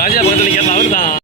ராஜா பக்கத்தில் நிற்காத அவர் தான்.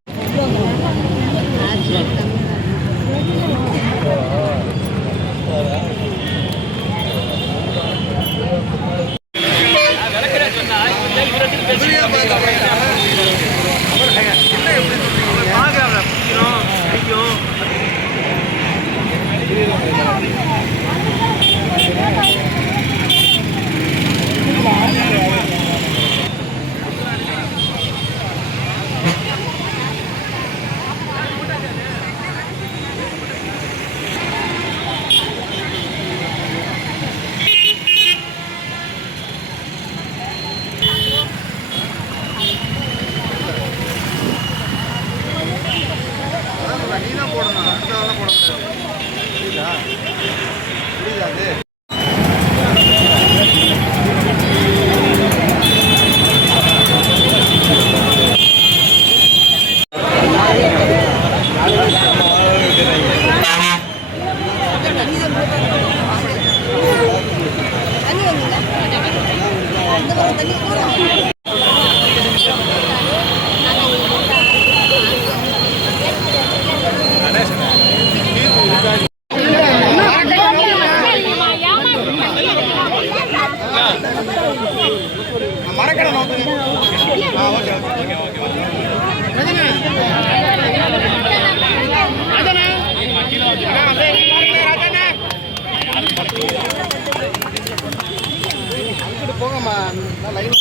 போங்கம்மா லைன்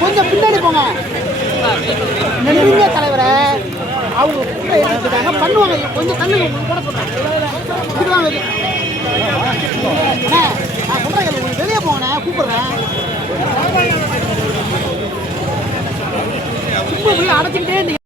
கொஞ்சம் பின்னாடி போங்க. தலைவரை அவங்க பண்ணுவாங்க. கொஞ்சம் தண்ணி போட சொல்றாங்க. நான் சொல்றேன், உங்களுக்கு வெளியே போங்கண்ணே, கூப்பிடுறேன். அடைச்சிக்கிட்டே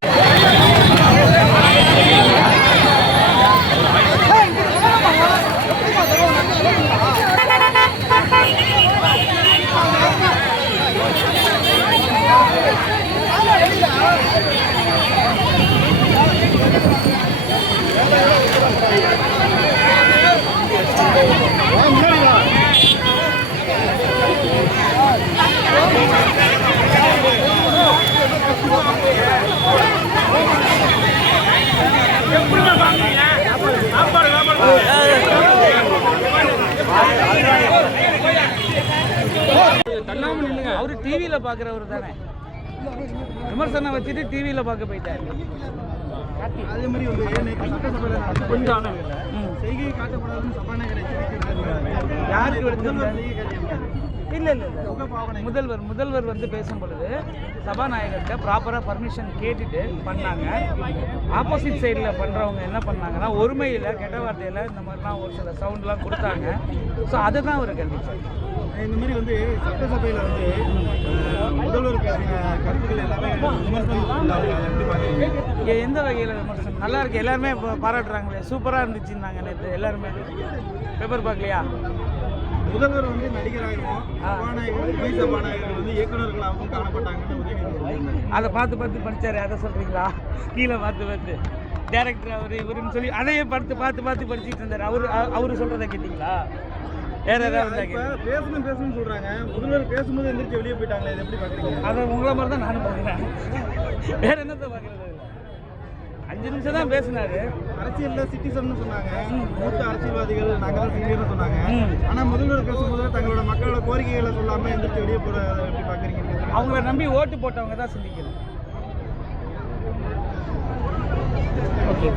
தள்ளாமல் நில்லுங்க. அவரு டிவியில் பார்க்குறவர் தானே, விமர்சனம் வச்சுட்டு டிவியில் பார்க்க போயிட்டாரு. அதே மாதிரி வந்து சட்டசபையில் கொஞ்சம் செய்கை காட்டப்படாதுன்னு சபாநாயகர் யாருக்கு எடுத்து இல்லை இல்லை முதல்வர் வந்து பேசும் பொழுது சபாநாயகர்கிட்ட ப்ராப்பராக பர்மிஷன் கேட்டுட்டு பண்ணாங்க. ஆப்போசிட் சைடில் பண்ணுறவங்க என்ன பண்ணாங்கன்னா ஒருமையில் கெட்ட வார்த்தையில் இந்த மாதிரிலாம் ஒரு சில சவுண்ட்லாம் கொடுத்தாங்க. ஸோ அதை தான் அவர் கண்டிப்பார். இந்த மாதிரி வந்து சட்டசபையில் வந்து முதல்வர் பேசின கருத்துக்கள் எல்லாமே எந்த வகையில் விமர்சனம்? நல்லா இருக்கு, எல்லாருமே பாராட்டுறாங்களே, சூப்பராக இருந்துச்சுன்னாங்க நேற்று எல்லாருமே. பேப்பர் பார்க்கலையா? முதல்வர் வந்து நடிகராகவும் சபாநாயகர் துணை சபாநாயகர் வந்து இயக்குநர்களாகவும் காணப்பட்டாங்கன்னு அதை பார்த்து படித்தாரு. அதை சொல்கிறீங்களா? கீழே பார்த்து டேரக்டர் அவர் இவருன்னு சொல்லி அதையே பார்த்து படிச்சுட்டு இருந்தார். அவரு சொல்கிறத கேட்டிங்களா? வேற ஏதாவது பேசணும்னு சொல்கிறாங்க. முதல்வர் பேசும்போது எந்திரிச்சு வெளியே போயிட்டாங்களே, இது எப்படி பார்க்குறீங்க? அதை உங்களை மாதிரி தான் நானும் பார்க்குறேன். வேற என்னத்தை பார்க்குறது? 5 நிமிஷம் தான் பேசினாரு. அரசியலில் சிட்டிசன் சொன்னாங்க, மூத்த அரசியல்வாதிகள் நாங்கள் தான் சீனியர்னு சொன்னாங்க. ஆனால் முதல்வர் பேசும்போது தங்களோட மக்களோட கோரிக்கைகளை சொல்லாமல் எந்திரிச்சு வெளியே போகிறத எப்படி பார்க்குறீங்க? அவங்கள நம்பி ஓட்டு போட்டவங்க தான் சிந்திக்கணும். ஓகே.